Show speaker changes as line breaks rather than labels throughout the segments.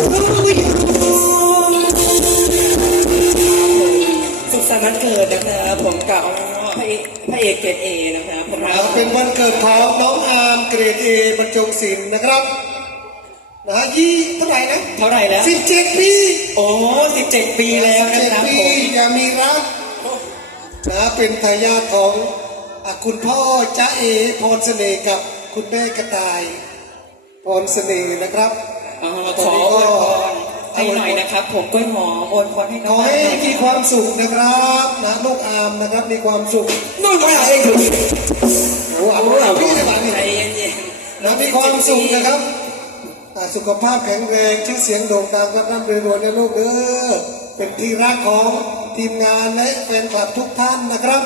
สุขสันต์วันเกิดนะครับผมกับพระเอกเกรดเอนะครับผม
เป็นวันเกิดของน้องอาร์มเกรดเอบรรจงศิลป์นะครับยี่เท่าไหร่นะ
เท่าไหร่แล้ว
17 ปี
โอ้17 ปีแล้วนะครับ
ผมอย่ามีรักเป็นทายาทของคุณพ่อจ๊ะเอพรเสน่ห์กับคุณแม่กระต่ายพรเสน่ห์นะครับ
ขออวยพรให้หน่อยนะครับผมกล้วยหอมอวยพรให้น้อง
ขอให้มีความสุขนะครับลูกอาร์มนะครับมีความสุข
น้องมาเองถึง
โอ้เอาพี่เลยบ้านนี้
ใจเย็น
ๆมีความสุขนะครับสุขภาพแข็งแรงชื่อเสียงโด่งดังครับร่ำรวยนะลูกเป็นที่รักของทีมงานและแฟนคลับทุกท่านนะครับ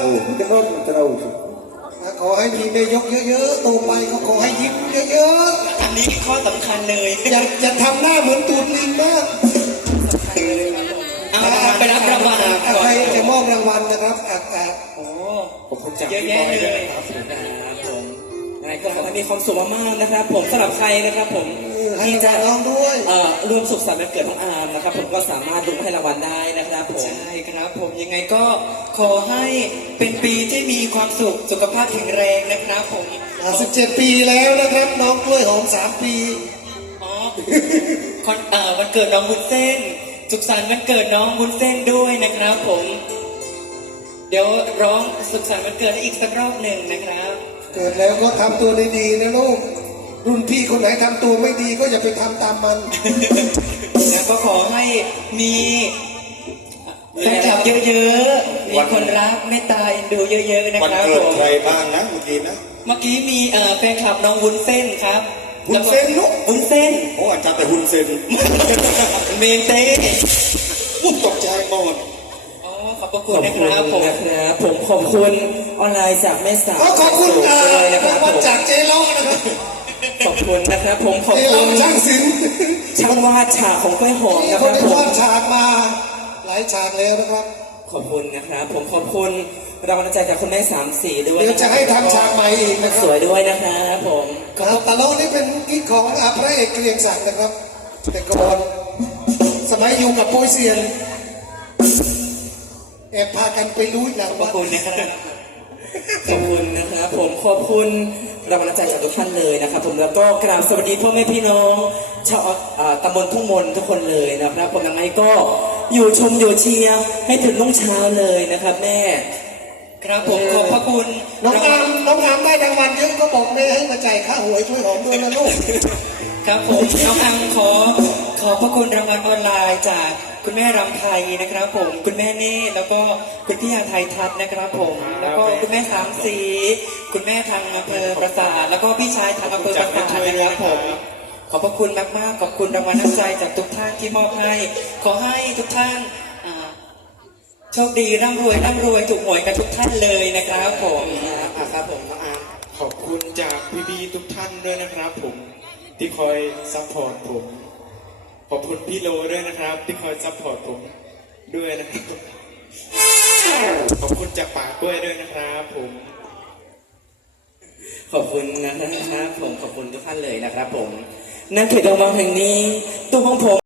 ขอให้มีแม่ยกเยอะๆโตไปก็ขอให้ยิ้มเยอะ
ๆอันนี้ข้อสำคัญเลย
อย่าทำหน้าเหมือนตูดลิงมาก
ไปรับรางวัล
ใครจะมอบรางวัลนะครับ
โอ้ขอบคุณจากเยอะแยะเลยผมยังไงก็ขอให้มีความสุขมากๆนะครับผมสำหรับใครนะครับผม
ที่จะร้องด้วย
รวมสุขสันต์วันเกิดของอาร์มนะครับผมก็สามารถลุ้นให้รางวัลได้นะครับผมใช่ครับผมยังไงก็ขอให้เป็นปีที่มีความสุขสุขภาพแข็งแรงนะครับผม
17 ปีแล้วนะครับน้องกล้วยหอม3 ปี
วันเกิดน้องบุญเส้นสุขสันต์วันเกิดน้องบุญเส้นด้วยนะครับผมเดี๋ยวร้องสุขสันต์วันเกิดอีกสักรอบหนึ่งนะครับ
เกิดแล้วก็ทำตัวดีๆนะลูกรุ่นพี่คนไหนทำตัวไม่ดีก็อย่าไปทำตามมัน
แล้วก็ขอให้มีแฟนคลับเยอะๆมีคนรักเมตตาเอ็นดูเยอะๆนะครับ
วันเกิดใครบ้างนะเมื่อกี้นะ
เมื่อกี้มีแฟนคลับน้องวุ้นเส้นครับ
วุ้นเส้นลูก
วุ้นเส้น
โอ้อาจารย์แต่วุ้นเส้น
เมนเต้
ตกใจหมด
ขอบคุณนะครับผมขอบคุณออนไลน์จากแม่สาว
ขอบคุณนะครับจากเจล้อนะครับ
ขอบคุณนะครับผมขอบคุณ
ช่างศิลป์
ช่างวาดฉากของกล้วยหอมนะครับ
ผมวาดฉากมาหลายฉากแล้วนะครับ
ขอบคุณนะครับผมขอบคุณรางวัลใจจากคุณแม่3-4ด้วย
เดี๋ยวจะให้ทำฉากใหม่อีกนะครับ
สวยด้วยนะครับผม
ตาโลนี่เป็นกิ๊กของพระเอกเกรียงศักดิ์นะครับแต่ก่อนสมัยอยู่กับปุ้ยเซียนแอบพากันไปรู้หลัง
ขอบคุณนะครับขอบคุณนะครับผมขอบคุณรางวัลใจจากทุกท่านเลยนะครับผมแล้วก็กราบสวัสดีพ่อแม่พี่น้องชาวตำบลทุ่งมนทุกคนเลยนะครับผมยังไงก็อยู่ชมอยู่เชียร์ให้ถึงรุ่งเช้าเลยนะครับแม่ครับผมขอบพระคุณ
น้องอามได้รางวัลเยอะก็บอกแม่ให้มาจ่ายค่าหวยช่วยหอมด้วยนะลูก
ครับผมน้องอามขอบพระคุณรางวัลออนไลน์จากคุณแม่รำไทยนะครับผมคุณแม่เน่แล้วก็คุณพี่ยาไทยทัศน์นะครับผมแล้วก็คุณแม่สามสีคุณแม่ทางอำเภอปราสาทแล้วก็พี่ชายทางอำเภอปราสาทนะครับผมขอบพระคุณมากๆขอบคุณรางวัลน้ำใจจากทุกท่านที่มอบให้ขอให้ทุกท่านโชคดีร่ำรวยถูกหวยกันทุกท่านเลยนะครับผมครับผม
ขอบคุณจากพี่ๆทุกท่านด้วยนะครับผมที่คอยซัพพอร์ตผมขอบคุณพี่โลด้วยนะครับที่คอยซัพพอร์ตผมด้วยนะครับขอบคุณจากปากกล้วยด้วยนะครับผม
ขอบคุณนะครับผมขอบคุณทุกท่านเลยนะครับผมณเขตดงบางแห่งนี้ตัวของผม